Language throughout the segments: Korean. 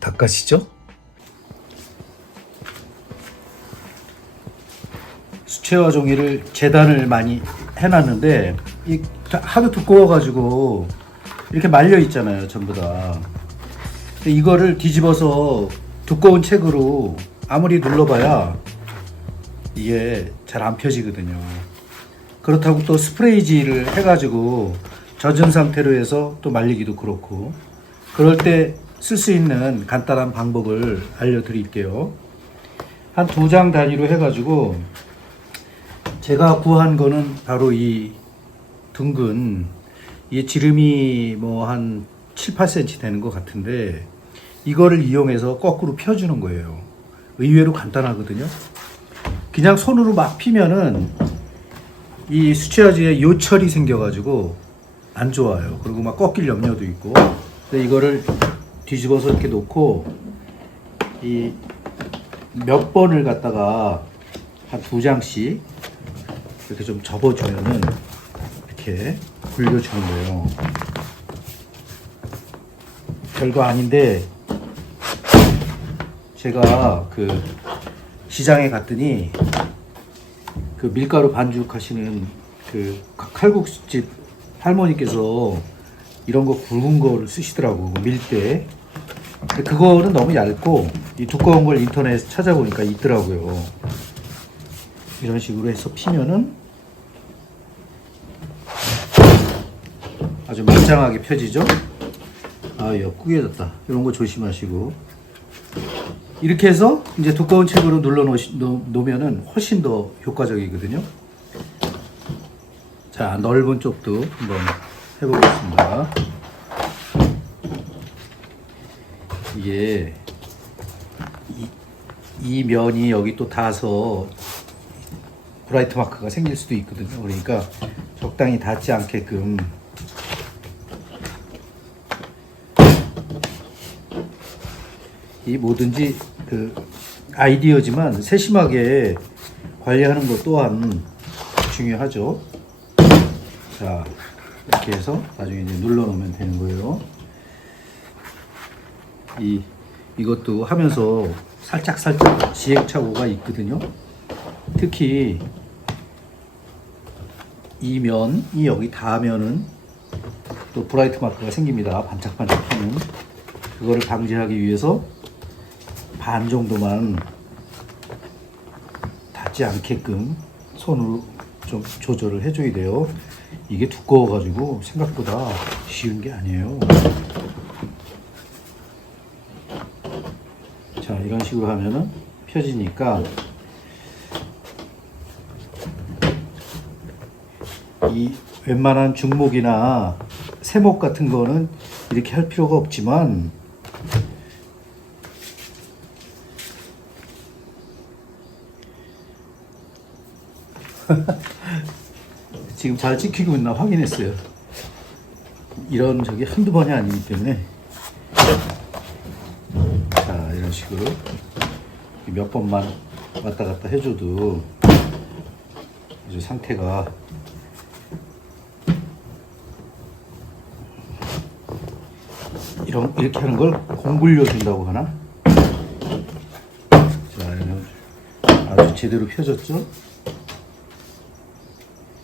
닦아지죠? 수채화 종이를 재단을 많이 해놨는데 이 하도 두꺼워가지고 이렇게 말려 있잖아요, 전부 다. 근데 이거를 뒤집어서 두꺼운 책으로 아무리 눌러봐야 이게 잘 안 펴지거든요. 그렇다고 또 스프레이질을 해가지고 젖은 상태로 해서 또 말리기도 그렇고, 그럴 때 쓸 수 있는 간단한 방법을 알려드릴게요. 한 2장 단위로 해가지고, 제가 구한 거는 바로 이 둥근, 이 지름이 뭐 한 7, 8cm 되는 것 같은데, 이거를 이용해서 거꾸로 펴주는 거예요. 의외로 간단하거든요. 그냥 손으로 막 피면은 이 수채화지에 요철이 생겨가지고 안 좋아요. 그리고 막 꺾일 염려도 있고. 근데 이거를 뒤집어서 이렇게 놓고 이 몇 번을 갖다가 한 2장씩 이렇게 좀 접어주면은 이렇게 굴려주는 거예요. 별거 아닌데 제가 그 시장에 갔더니 그 밀가루 반죽하시는 그 칼국수집 할머니께서 이런 거 굵은 거를 쓰시더라고, 밀대. 근데 그거는 너무 얇고 이 두꺼운 걸 인터넷에서 찾아보니까 있더라고요. 이런 식으로 해서 피면은 아주 말짱하게 펴지죠. 아, 야, 구겨졌다. 이런 거 조심하시고. 이렇게 해서 이제 두꺼운 책으로 놓으면은 훨씬 더 효과적이거든요. 자, 넓은 쪽도 한번 해보겠습니다. 이게 이 면이 여기 또 닿아서 브라이트 마크가 생길 수도 있거든요. 그러니까 적당히 닿지 않게끔 이 뭐든지 그 아이디어지만 세심하게 관리하는 것 또한 중요하죠. 자, 이렇게 해서 나중에 이제 눌러 놓으면 되는 거예요. 이것도 하면서 살짝 시행착오가 있거든요. 특히 이 면이 여기 닿으면은 또 브라이트 마크가 생깁니다. 반짝반짝하는. 그거를 방지하기 위해서 반 정도만 닿지 않게끔 손으로 좀 조절을 해줘야 돼요. 이게 두꺼워가지고 생각보다 쉬운 게 아니에요. 자, 이런 식으로 하면은 펴지니까 이 웬만한 중목이나 세목 같은 거는 이렇게 할 필요가 없지만 지금 잘 찍히고 있나 확인했어요. 이런 적이 한두 번이 아니기 때문에. 자, 이런 식으로 몇 번만 왔다 갔다 해줘도 아주 상태가 이렇게 하는 걸 공굴려 준다고 하나? 자, 아주 제대로 펴졌죠?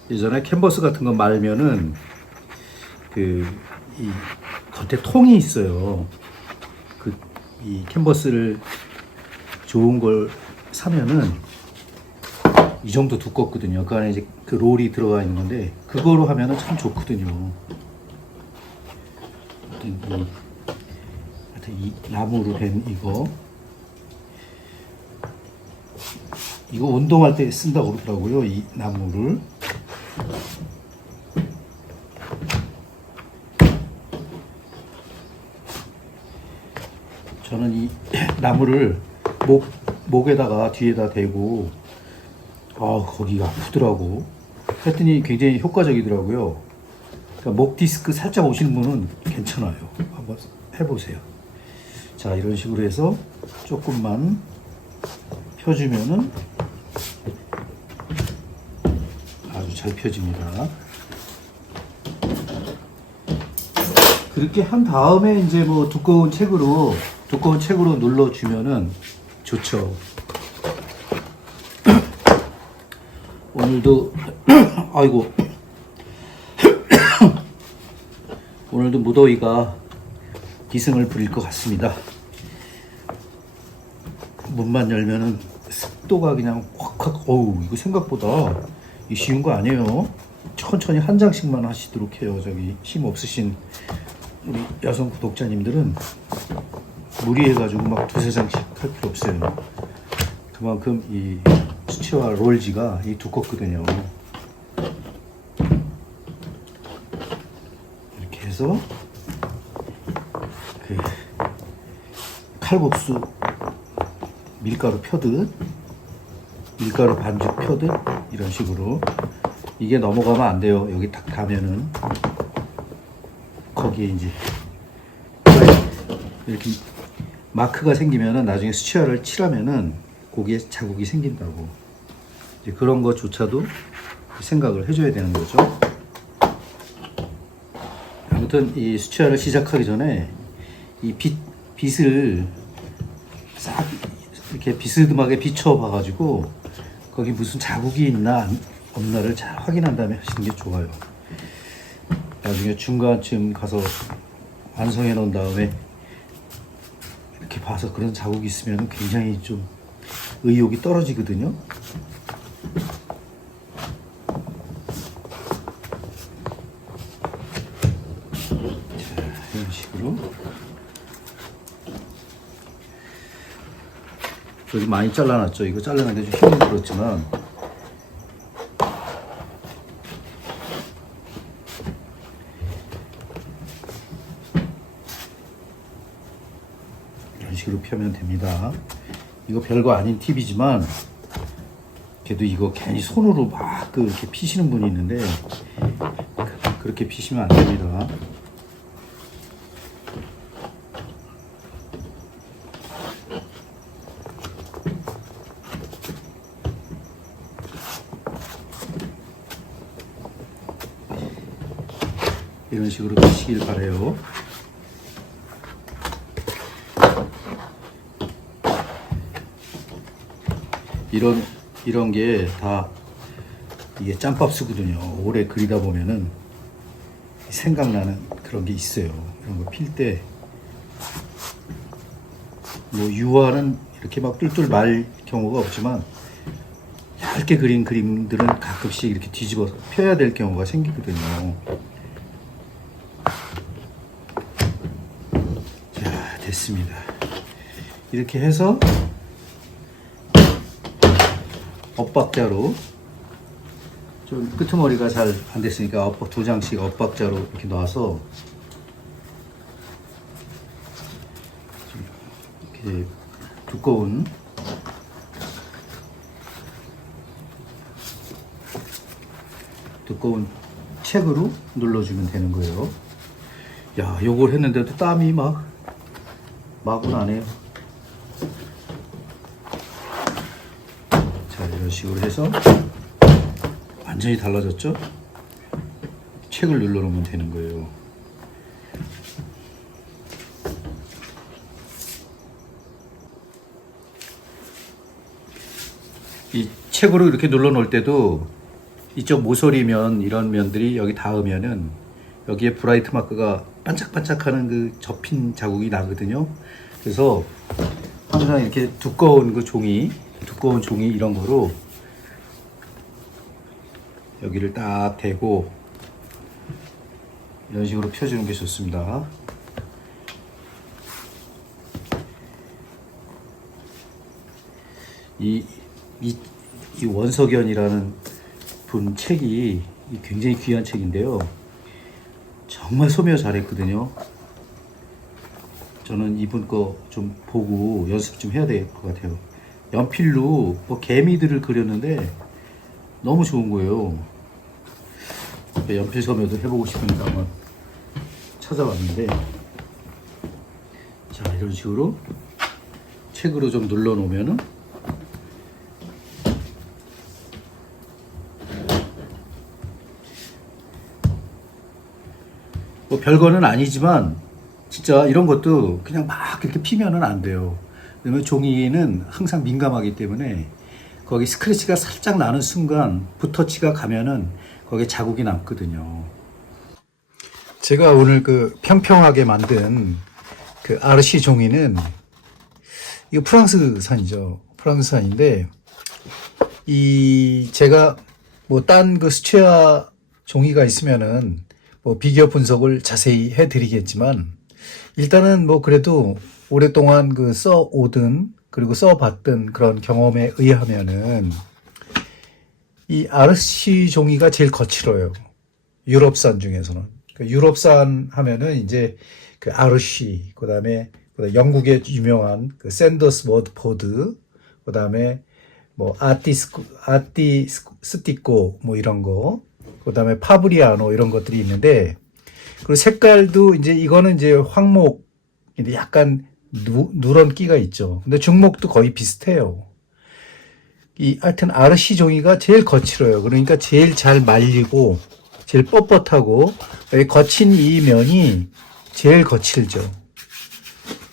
예전에 캔버스 같은 거 말면은 이 겉에 통이 있어요. 이 캔버스를 좋은 걸 사면은 이 정도 두껍거든요. 그 안에 이제 그 롤이 들어가 있는 건데 그거로 하면은 참 좋거든요. 하여튼 이 나무로 된 이거 운동할 때 쓴다고 그러더라고요. 이 나무를. 저는 이 나무를 목에다가 뒤에다 대고 거기가 아프더라고. 했더니 굉장히 효과적이더라고요. 그러니까 목 디스크 살짝 오시는 분은 괜찮아요. 한번 해보세요. 자, 이런 식으로 해서 조금만 펴주면은 아주 잘 펴집니다. 그렇게 한 다음에 이제 뭐 두꺼운 책으로 두꺼운 책으로 눌러주면은 좋죠. 오늘도 아이고 오늘도 무더위가 기승을 부릴 것 같습니다. 문만 열면은 습도가 그냥 확확. 어우, 이거 생각보다 이 쉬운 거 아니에요. 천천히 한 장씩만 하시도록 해요. 저기 힘 없으신 우리 여성 구독자님들은 무리해가지고 막 두세 장씩 할 필요 없어요. 그만큼 이 수채화 롤지가 이 두껍거든요. 이렇게 해서 그 칼국수 밀가루 펴듯, 밀가루 반죽 펴듯 이런 식으로. 이게 넘어가면 안 돼요. 여기 딱 가면은 거기에 이제 이렇게 마크가 생기면은 나중에 수채화를 칠하면은 고기에 자국이 생긴다고. 이제 그런 것조차도 생각을 해줘야 되는 거죠. 아무튼 이 수채화를 시작하기 전에 이 빛을 싹 이렇게 비스듬하게 비춰봐 가지고 거기 무슨 자국이 있나 없나를 잘 확인한 다음에 하시는 게 좋아요. 나중에 중간쯤 가서 완성해 놓은 다음에 이렇게 봐서 그런 자국이 있으면 굉장히 좀 의욕이 떨어지거든요. 자, 이런 식으로. 여기 많이 잘라놨죠. 이거 잘라내기 좀 힘이 들었지만 이런 식으로 펴면 됩니다. 이거 별거 아닌 팁이지만 그래도 이거 괜히 손으로 막 이렇게 피시는 분이 있는데 그렇게 피시면 안 됩니다. 이런 식으로 피시길 바래요. 이런 게 다 이게 짬밥수거든요. 오래 그리다 보면은 생각나는 그런 게 있어요. 이런 거 필 때 뭐 유화는 이렇게 막 뚫뚫 말 경우가 없지만 얇게 그린 그림들은 가끔씩 이렇게 뒤집어서 펴야 될 경우가 생기거든요. 자, 됐습니다. 이렇게 해서 엇박자로 좀 끄트머리가 잘 안 됐으니까 두 장씩 엇박자로 이렇게 놔서 이렇게 두꺼운 책으로 눌러주면 되는 거예요. 야, 요걸 했는데도 땀이 막은 나네요. 자, 이런 식으로 해서 완전히 달라졌죠? 책을 눌러놓으면 되는 거예요. 이 책으로 이렇게 눌러 놓을 때도 이쪽 모서리면 이런 면들이 여기 닿으면은 여기에 브라이트 마크가 반짝반짝하는 그 접힌 자국이 나거든요. 그래서 항상 이렇게 두꺼운 종이 이런 거로 여기를 딱 대고 이런 식으로 펴주는 게 좋습니다. 이 원석연이라는 분 책이 굉장히 귀한 책인데요. 정말 소묘 잘했거든요. 저는 이분 거 좀 보고 연습 좀 해야 될 것 같아요. 연필로 뭐 개미들을 그렸는데 너무 좋은 거예요. 연필 소묘도 해보고 싶으니까 한번 찾아봤는데, 자, 이런 식으로 책으로 좀 눌러 놓으면은 뭐 별거는 아니지만 진짜 이런 것도 그냥 막 이렇게 피면은 안 돼요. 왜냐면 종이는 항상 민감하기 때문에 거기 스크래치가 살짝 나는 순간 붓터치가 가면은 거기에 자국이 남거든요. 제가 오늘 그 평평하게 만든 그 RC 종이는 이거 프랑스산이죠. 프랑스산인데 이 제가 뭐 딴 그 수채화 종이가 있으면은 뭐 비교 분석을 자세히 해드리겠지만 일단은 뭐 그래도 오랫동안 그 써오든 그리고 써봤던 그런 경험에 의하면은 이 RC 종이가 제일 거칠어요. 유럽산 중에서는. 그 유럽산 하면은 이제 그 RC, 그다음에 영국의 유명한 그 샌더스 워드포드, 그다음에 뭐 아티스티코 뭐 이런 거, 그다음에 파브리아노 이런 것들이 있는데 그리고 색깔도 이제 이거는 이제 황목 약간 누런 끼가 있죠. 근데 중목도 거의 비슷해요. 이 하여튼 RC 종이가 제일 거칠어요. 그러니까 제일 잘 말리고 제일 뻣뻣하고 거친 이 면이 제일 거칠죠.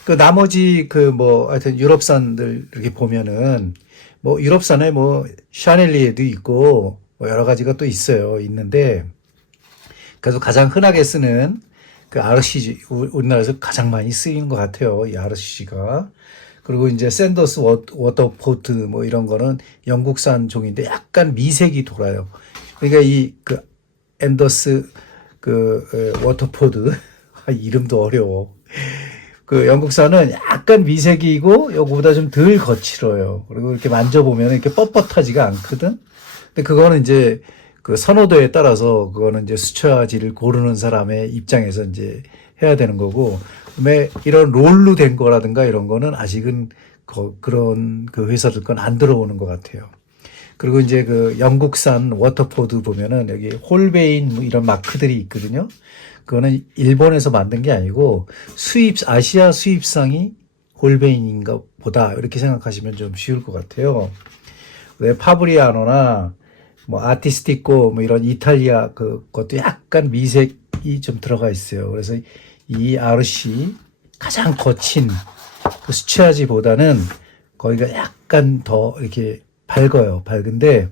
그 나머지 그 뭐 하여튼 유럽산들 이렇게 보면은 뭐 유럽산에 뭐 샤넬리에도 있고 뭐 여러 가지가 또 있어요. 있는데 그래서 가장 흔하게 쓰는 그 RCG 우리나라에서 가장 많이 쓰이는 것 같아요. 이 RCG가. 그리고 이제 샌더스 워터포트 뭐 이런 거는 영국산 종인데 약간 미색이 돌아요. 그러니까 이 그 앤더스 그 워터포드 이름도 어려워. 그 영국산은 약간 미색이고 요거보다 좀 덜 거칠어요. 그리고 이렇게 만져보면 이렇게 뻣뻣하지가 않거든. 근데 그거는 이제 그 선호도에 따라서 그거는 이제 수채화지를 고르는 사람의 입장에서 이제 해야 되는 거고, 그다음에 이런 롤로 된 거라든가 이런 거는 아직은 그런 그 회사들 건 안 들어오는 것 같아요. 그리고 이제 그 영국산 워터포드 보면은 여기 홀베인 뭐 이런 마크들이 있거든요. 그거는 일본에서 만든 게 아니고 아시아 수입상이 홀베인인가 보다 이렇게 생각하시면 좀 쉬울 것 같아요. 파브리아노나 뭐 아티스티코 뭐 이런 이탈리아 그것도 약간 미색이 좀 들어가 있어요. 그래서 이 RC 가장 거친 그 수채화지보다는 거기가 약간 더 이렇게 밝은데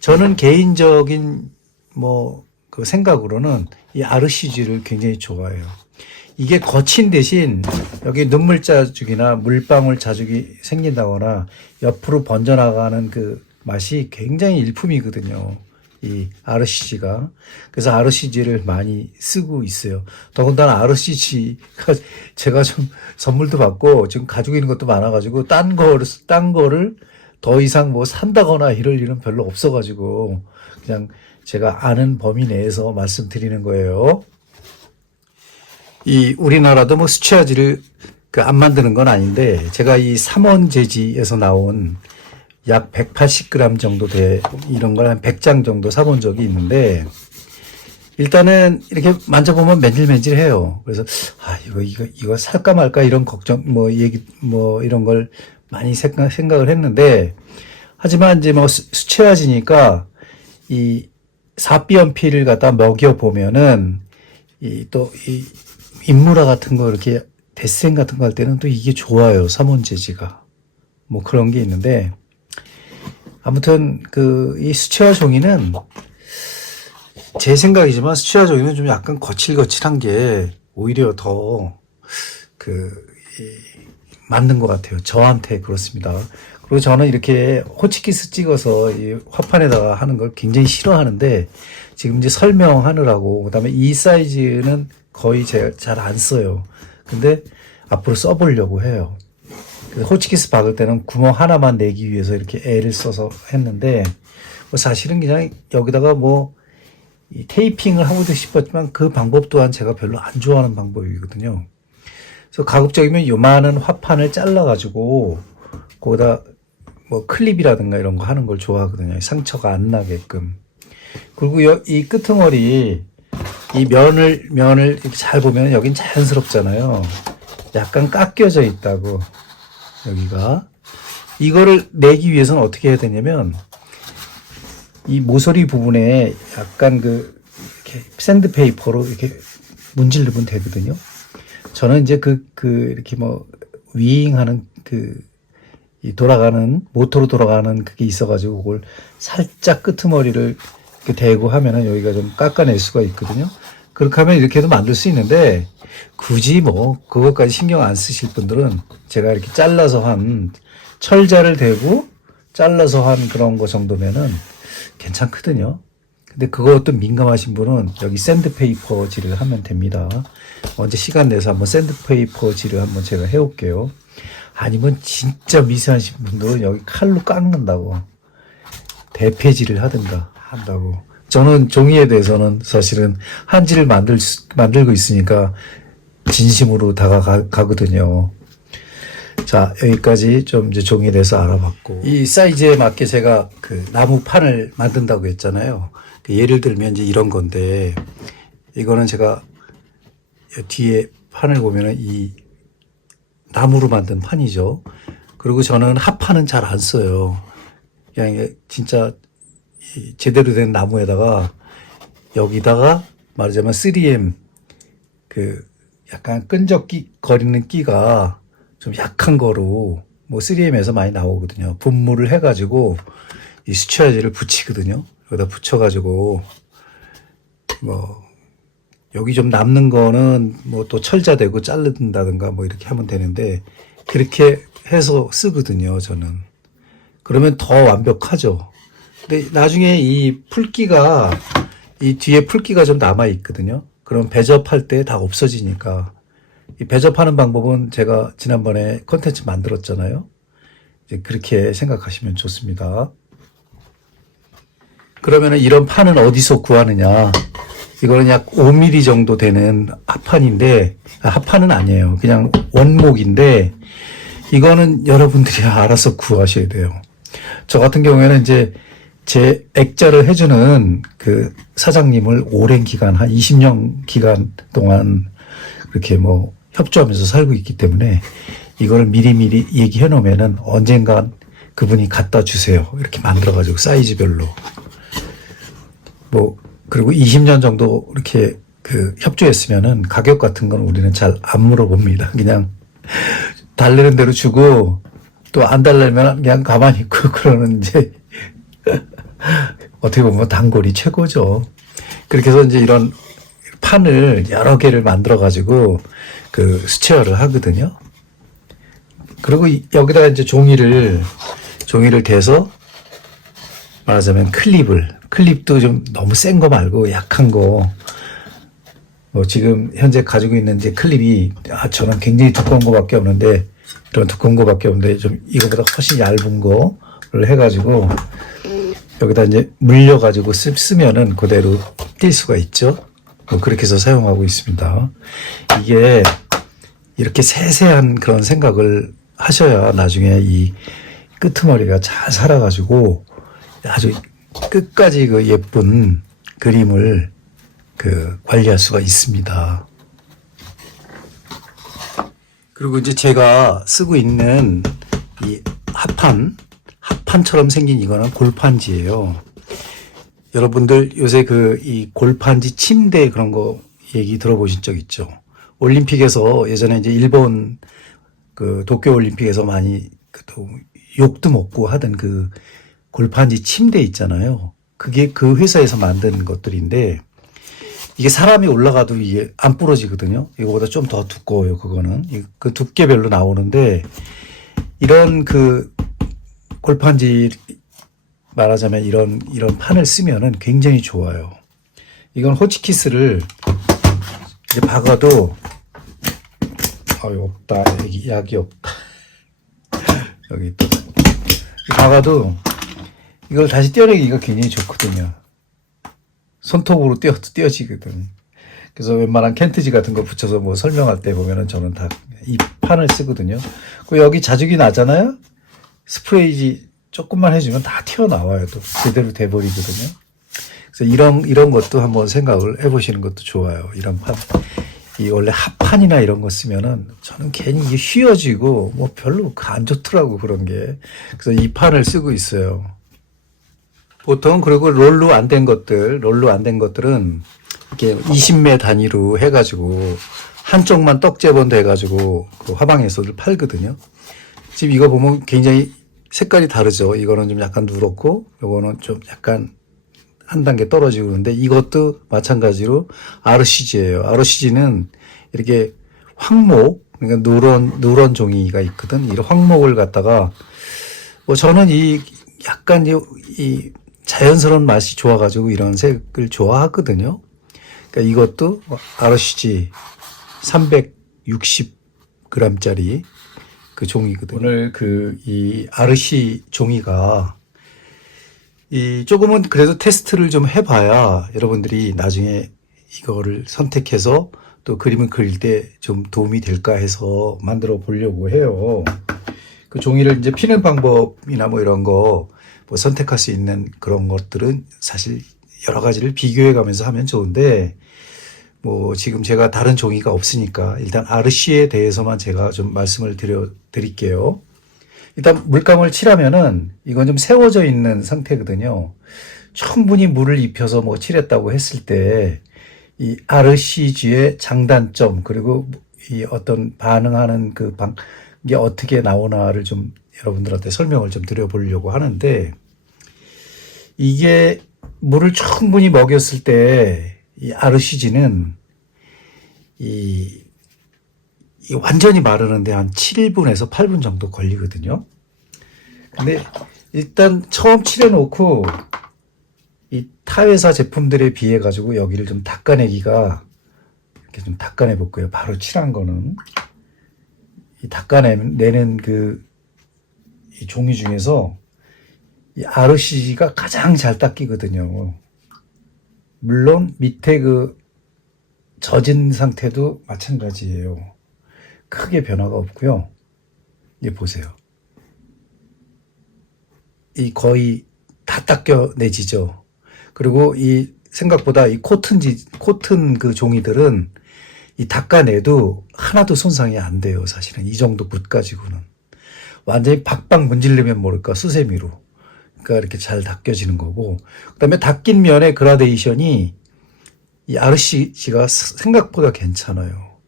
저는 개인적인 뭐 그 생각으로는 이 RCG를 굉장히 좋아해요. 이게 거친 대신 여기 눈물 자국이나 물방울 자국이 생긴다거나 옆으로 번져나가는 그 맛이 굉장히 일품이거든요. 이 RCG가. 그래서 RCG를 많이 쓰고 있어요. 더군다나 RCG가 제가 좀 선물도 받고 지금 가지고 있는 것도 많아가지고 딴 거를 더 이상 뭐 산다거나 이럴 일은 별로 없어가지고 그냥 제가 아는 범위 내에서 말씀드리는 거예요. 이 우리나라도 뭐 수채화지를 안 만드는 건 아닌데 제가 이 삼원재지에서 나온 약 180g 정도 돼 이런 걸 한 100장 정도 사본 적이 있는데 일단은 이렇게 만져보면 맨질맨질해요. 그래서 이거 살까 말까 이런 걱정 뭐 이런 걸 많이 생각을 했는데 하지만 이제 뭐 수채화지니까 이 사비연필을 갖다 먹여 보면은 이 인물화 같은 거 이렇게 데센 같은 거 할 때는 또 이게 좋아요. 삼원재지가 뭐 그런 게 있는데 아무튼 이 수채화 종이는 제 생각이지만 수채화 종이는 좀 약간 거칠거칠한 게 오히려 더 맞는 것 같아요. 저한테 그렇습니다. 그리고 저는 이렇게 호치키스 찍어서 이 화판에다가 하는 걸 굉장히 싫어하는데 지금 이제 설명하느라고 그다음에 이 사이즈는 거의 제가 잘 안 써요. 근데 앞으로 써보려고 해요. 호치키스 박을 때는 구멍 하나만 내기 위해서 이렇게 애를 써서 했는데 뭐 사실은 그냥 여기다가 이 테이핑을 하고도 싶었지만 그 방법 또한 제가 별로 안 좋아하는 방법이거든요. 그래서 가급적이면 요만한 화판을 잘라가지고 거기다 뭐 클립이라든가 이런 거 하는 걸 좋아하거든요. 상처가 안 나게끔. 그리고 이 끄트머리 이 면을 이렇게 잘 보면 여긴 자연스럽잖아요. 약간 깎여져 있다고 여기가. 이거를 내기 위해서는 어떻게 해야 되냐면 이 모서리 부분에 약간 이렇게 샌드페이퍼로 이렇게 문지르면 되거든요. 저는 이제 이렇게 뭐, 윙하는 이 돌아가는, 모터로 돌아가는 그게 있어가지고, 그걸 살짝 끄트머리를 이렇게 대고 하면은 여기가 좀 깎아낼 수가 있거든요. 그렇게 하면 이렇게도 만들 수 있는데, 굳이 뭐, 그것까지 신경 안 쓰실 분들은 제가 이렇게 잘라서 한, 철자를 대고, 잘라서 한 그런 거 정도면은 괜찮거든요. 근데 그것도 민감하신 분은 여기 샌드페이퍼질을 하면 됩니다. 언제 시간 내서 한번 샌드페이퍼질을 한번 제가 해올게요. 아니면 진짜 미세하신 분들은 여기 칼로 깎는다고 대패질을 하든가 한다고. 저는 종이에 대해서는 사실은 한지를 만들고 있으니까 진심으로 다가가거든요. 자, 여기까지 좀 이제 종이에 대해서 알아봤고, 이 사이즈에 맞게 제가 그 나무 판을 만든다고 했잖아요. 예를 들면 이제 이런 건데, 이거는 제가 뒤에 판을 보면은 이 나무로 만든 판이죠. 그리고 저는 합판은 잘 안 써요. 그냥 진짜 제대로 된 나무에다가 여기다가 말하자면 3M 그 약간 끈적거리는 끼가 좀 약한 거로 뭐 3M에서 많이 나오거든요. 분무를 해가지고 이 수채화지를 붙이거든요. 여기다 붙여가지고 뭐 여기 좀 남는 거는 뭐 또 철자대고 자른다든가 뭐 이렇게 하면 되는데 그렇게 해서 쓰거든요, 저는. 그러면 더 완벽하죠. 근데 나중에 이 풀기가 이 뒤에 풀기가 좀 남아 있거든요. 그럼 배접할 때 다 없어지니까 이 배접하는 방법은 제가 지난번에 콘텐츠 만들었잖아요. 이제 그렇게 생각하시면 좋습니다. 그러면은 이런 판은 어디서 구하느냐? 이거는 약 5mm 정도 되는 합판인데, 합판은 아니에요. 그냥 원목인데, 이거는 여러분들이 알아서 구하셔야 돼요. 저 같은 경우에는 이제 제 액자를 해주는 그 사장님을 오랜 기간, 한 20년 기간 동안 그렇게 뭐 협조하면서 살고 있기 때문에 이걸 미리미리 얘기해 놓으면은 언젠간 그분이 갖다 주세요. 이렇게 만들어가지고 사이즈별로. 뭐, 그리고 20년 정도 이렇게 그 협조했으면은 가격 같은 건 우리는 잘 안 물어봅니다. 그냥 달라는 대로 주고 또 안 달라면 그냥 가만히 있고 그러는 이제 어떻게 보면 단골이 최고죠. 그렇게 해서 이제 이런 판을 여러 개를 만들어 가지고 그 수채화를 하거든요. 그리고 여기다가 이제 종이를 대서 말하자면 클립도 좀 너무 센 거 말고 약한 거. 뭐 지금 현재 가지고 있는 이제 클립이 저는 굉장히 두꺼운 거밖에 없는데 이런 두꺼운 거밖에 없는데 좀 이거보다 훨씬 얇은 거를 해가지고 여기다 이제 물려가지고 쓰면은 그대로 뛸 수가 있죠. 뭐 그렇게 해서 사용하고 있습니다. 이게 이렇게 세세한 그런 생각을 하셔야 나중에 이 끄트머리가 잘 살아가지고 아주 끝까지 그 예쁜 그림을 그 관리할 수가 있습니다. 그리고 이제 제가 쓰고 있는 이 합판처럼 생긴 이거는 골판지예요. 여러분들 요새 이 골판지 침대 그런 거 얘기 들어보신 적 있죠? 올림픽에서 예전에 이제 일본 그 도쿄 올림픽에서 많이 또 욕도 먹고 하던 그 골판지 침대 있잖아요. 그게 그 회사에서 만든 것들인데 이게 사람이 올라가도 이게 안 부러지거든요. 이거보다 좀 더 두꺼워요. 그거는 그 두께별로 나오는데 이런 그 골판지 말하자면 이런 판을 쓰면은 굉장히 좋아요. 이건 호치키스를 이제 박아도 없다. 여기 약이 없다. 여기 있다. 박아도 이걸 다시 떼어내기가 굉장히 좋거든요. 손톱으로 떼어지거든. 그래서 웬만한 캔트지 같은 거 붙여서 뭐 설명할 때 보면은 저는 다 이 판을 쓰거든요. 그 여기 자죽이 나잖아요. 스프레이지 조금만 해주면 다 튀어나와요. 또 제대로 돼버리거든요. 그래서 이런 것도 한번 생각을 해보시는 것도 좋아요. 이런 판. 이 원래 합판이나 이런 거 쓰면은 저는 괜히 이게 휘어지고 뭐 별로 안 좋더라고 그런 게. 그래서 이 판을 쓰고 있어요. 보통 그리고 롤로 안 된 것들은 이렇게 20매 단위로 해가지고 한쪽만 떡제본 돼가지고 그 화방에서들 팔거든요. 지금 이거 보면 굉장히 색깔이 다르죠. 이거는 좀 약간 누렇고 요거는 좀 약간 한 단계 떨어지고 그러는데 이것도 마찬가지로 RCG예요. RCG는 이렇게 황목, 그러니까 누런 종이가 있거든. 이런 황목을 갖다가 뭐 저는 이 약간 이 자연스러운 맛이 좋아가지고 이런 색을 좋아하거든요. 그러니까 이것도 RCG 360g짜리 그 종이거든요. 오늘 이 RC 종이가 조금은 그래도 테스트를 좀 해봐야 여러분들이 나중에 이거를 선택해서 또 그림을 그릴 때 좀 도움이 될까 해서 만들어 보려고 해요. 그 종이를 이제 피는 방법이나 뭐 이런 거 뭐 선택할 수 있는 그런 것들은 사실 여러 가지를 비교해 가면서 하면 좋은데 뭐 지금 제가 다른 종이가 없으니까 일단 RC에 대해서만 제가 좀 말씀을 드릴게요. 일단 물감을 칠하면은 이건 좀 세워져 있는 상태거든요. 충분히 물을 입혀서 뭐 칠했다고 했을 때 이 RCG의 장단점 그리고 이 어떤 반응하는 그 이게 어떻게 나오나를 좀 여러분들한테 설명을 좀 드려보려고 하는데 이게 물을 충분히 먹였을 때 이 RCG는 이 완전히 마르는데 한 7분에서 8분 정도 걸리거든요. 근데 일단 처음 칠해 놓고 이 타회사 제품들에 비해 가지고 여기를 좀 닦아내기가 이렇게 좀 닦아내 볼 거예요. 바로 칠한 거는 이 닦아내는 이 종이 중에서 이 RCG가 가장 잘 닦이거든요. 물론 밑에 젖은 상태도 마찬가지예요. 크게 변화가 없고요. 이 보세요. 이 거의 다 닦여내지죠. 그리고 이 생각보다 이 코튼 그 종이들은 이 닦아내도 하나도 손상이 안 돼요. 사실은 이 정도 붓 가지고는 완전히 박박 문지르면 모를까 수세미로 그러니까 이렇게 잘 닦여지는 거고 그다음에 닦인 면의 그라데이션이 이 RCG가 생각보다 괜찮아요.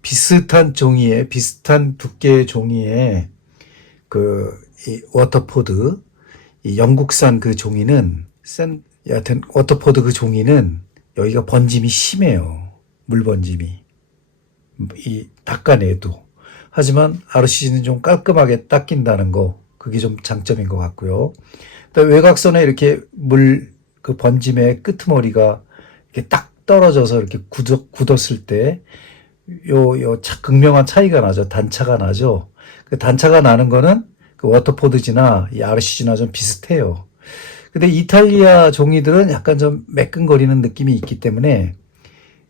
비슷한 종이에 비슷한 두께의 종이에 이 워터포드 이 영국산 그 종이는 여하튼 워터포드 그 종이는 여기가 번짐이 심해요. 물 번짐이 이 닦아내도 하지만 RCG는 좀 깔끔하게 닦인다는 거 그게 좀 장점인 것 같고요. 외곽선에 이렇게 그 번짐의 끄트머리가 이렇게 딱 떨어져서 이렇게 굳었을 때 극명한 차이가 나죠. 단차가 나죠. 그 단차가 나는 거는 그 워터포드지나 이 RCG나 좀 비슷해요. 근데 이탈리아 종이들은 약간 좀 매끈거리는 느낌이 있기 때문에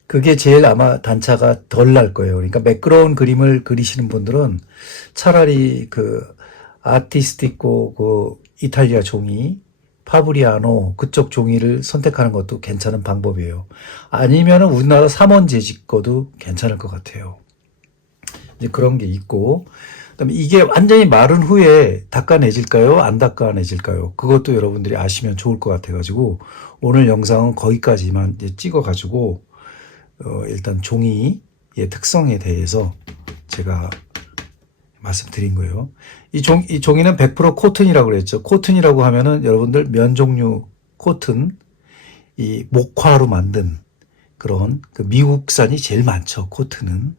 그게 제일 아마 단차가 덜 날 거예요. 그러니까 매끄러운 그림을 그리시는 분들은 차라리 아티스티코 이탈리아 종이 파브리아노 그쪽 종이를 선택하는 것도 괜찮은 방법이에요. 아니면은 우리나라 삼원 재질 거도 괜찮을 것 같아요. 이제 그런 게 있고, 그다음에 이게 완전히 마른 후에 닦아내질까요? 안 닦아내질까요? 그것도 여러분들이 아시면 좋을 것 같아가지고 오늘 영상은 거기까지만 이제 찍어가지고 일단 종이의 특성에 대해서 제가 말씀드린 거예요. 이 종이는 100% 코튼이라고 그랬죠. 코튼이라고 하면은 여러분들 면 종류 코튼, 이 목화로 만든 그런 미국산이 제일 많죠. 코튼은.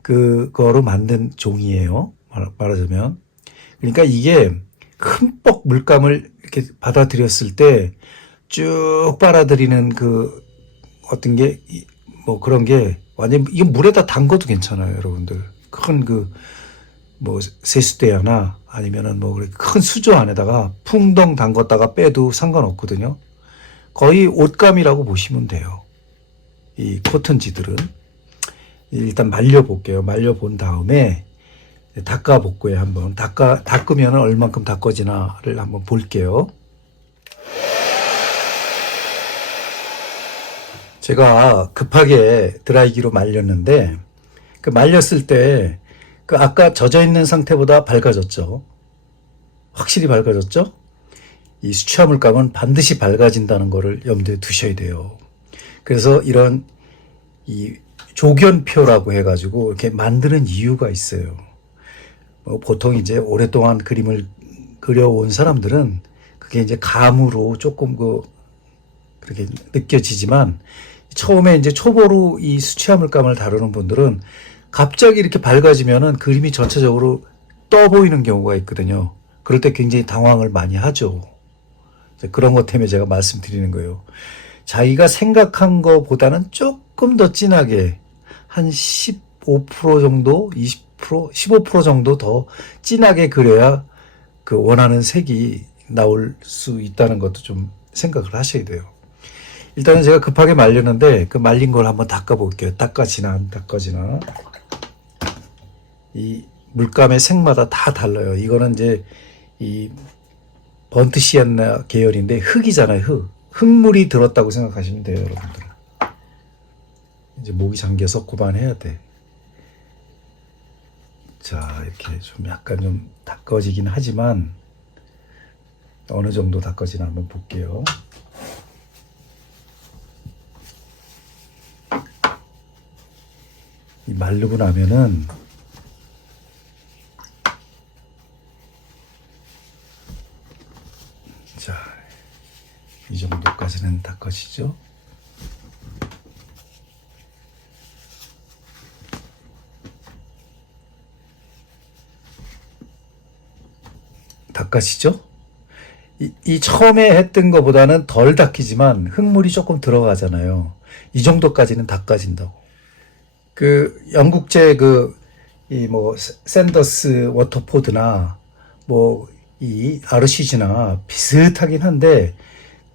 그거로 만든 종이에요. 말하자면. 그러니까 이게 흠뻑 물감을 이렇게 받아들였을 때 쭉 빨아들이는 어떤 게, 뭐 그런 게 완전 이게 물에다 담궈도 괜찮아요. 여러분들. 큰 세수대야나 아니면은 큰 수조 안에다가 풍덩 담궜다가 빼도 상관없거든요. 거의 옷감이라고 보시면 돼요. 이 코튼지들은. 일단 말려볼게요. 말려본 다음에 닦아볼게요. 한번 닦으면 얼만큼 닦아지나를 한번 볼게요. 제가 급하게 드라이기로 말렸는데 말렸을 때 아까 젖어있는 상태보다 밝아졌죠. 확실히 밝아졌죠. 이 수채화 물감은 반드시 밝아진다는 것을 염두에 두셔야 돼요. 그래서 이런 이 조견표라고 해가지고 이렇게 만드는 이유가 있어요. 보통 이제 오랫동안 그림을 그려온 사람들은 그게 이제 감으로 조금 그렇게 느껴지지만, 처음에 이제 초보로 이 수채화물감을 다루는 분들은 갑자기 이렇게 밝아지면은 그림이 전체적으로 떠 보이는 경우가 있거든요. 그럴 때 굉장히 당황을 많이 하죠. 그런 것 때문에 제가 말씀드리는 거예요. 자기가 생각한 것보다는 조금 더 진하게, 한 15% 정도, 20%, 15% 정도 더 진하게 그려야 그 원하는 색이 나올 수 있다는 것도 좀 생각을 하셔야 돼요. 일단은 제가 급하게 말렸는데 그 말린 걸 한번 닦아 볼게요. 닦아지나 안 닦아지나. 이 물감의 색마다 다 달라요. 이거는 이제 이 번트 시안나 계열인데 흙이잖아요. 흙물이 들었다고 생각하시면 돼요, 여러분들. 이제 목이 잠겨서 그만해야 돼. 자, 이렇게 좀 약간 좀 닦아지긴 하지만 어느 정도 닦아지나 한번 볼게요. 이 마르고 나면은 자, 이 정도까지는 닦아지죠. 닦아지죠? 이 처음에 했던 것보다는 덜 닦이지만 흙물이 조금 들어가잖아요. 이 정도까지는 닦아진다고. 그 영국제 이 샌더스 워터포드나 이 아르시즈나 비슷하긴 한데,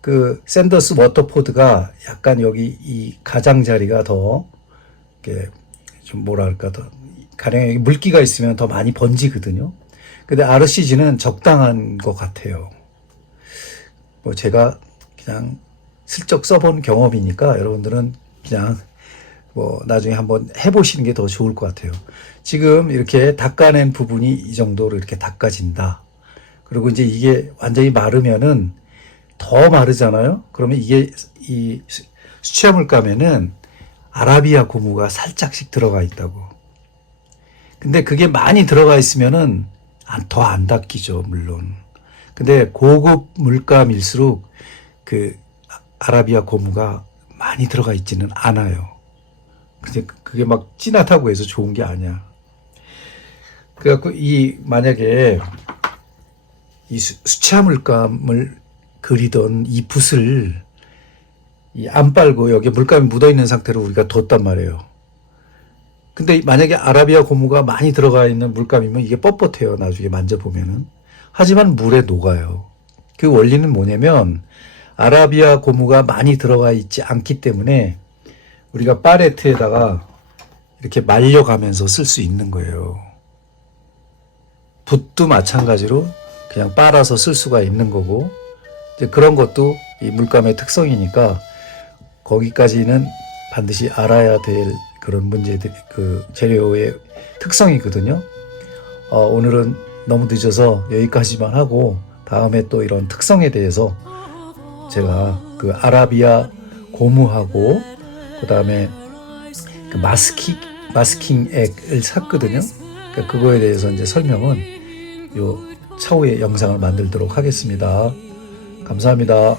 그 샌더스 워터포드가 약간 여기 이 가장자리가 더 이렇게 좀 뭐랄까 더 가령 물기가 있으면 더 많이 번지거든요. 근데 아르시즈는 적당한 것 같아요. 제가 그냥 슬쩍 써본 경험이니까 여러분들은 그냥 나중에 한번 해보시는 게 더 좋을 것 같아요. 지금 이렇게 닦아낸 부분이 이 정도로 이렇게 닦아진다. 그리고 이제 이게 완전히 마르면은 더 마르잖아요. 그러면 이게 이 수채화물감에는 아라비아 고무가 살짝씩 들어가 있다고. 근데 그게 많이 들어가 있으면은 더 안 닦이죠, 물론. 근데 고급 물감일수록 그 아라비아 고무가 많이 들어가 있지는 않아요. 근데 그게 막 진하다고 해서 좋은 게 아니야. 그래갖고 만약에 이 수채화물감을 그리던 이 붓을 안 빨고 여기 물감이 묻어 있는 상태로 우리가 뒀단 말이에요. 근데 만약에 아라비아 고무가 많이 들어가 있는 물감이면 이게 뻣뻣해요, 나중에 만져보면은. 하지만 물에 녹아요. 그 원리는 뭐냐면 아라비아 고무가 많이 들어가 있지 않기 때문에 우리가 팔레트에다가 이렇게 말려가면서 쓸 수 있는 거예요. 붓도 마찬가지로 그냥 빨아서 쓸 수가 있는 거고, 이제 그런 것도 이 물감의 특성이니까 거기까지는 반드시 알아야 될 그런 문제들, 그 재료의 특성이거든요. 오늘은 너무 늦어서 여기까지만 하고 다음에 또 이런 특성에 대해서 제가 그 아라비아 고무하고 그 다음에 그 마스킹 액을 샀거든요. 그러니까 그거에 대해서 이제 설명은 요 차후에 영상을 만들도록 하겠습니다. 감사합니다.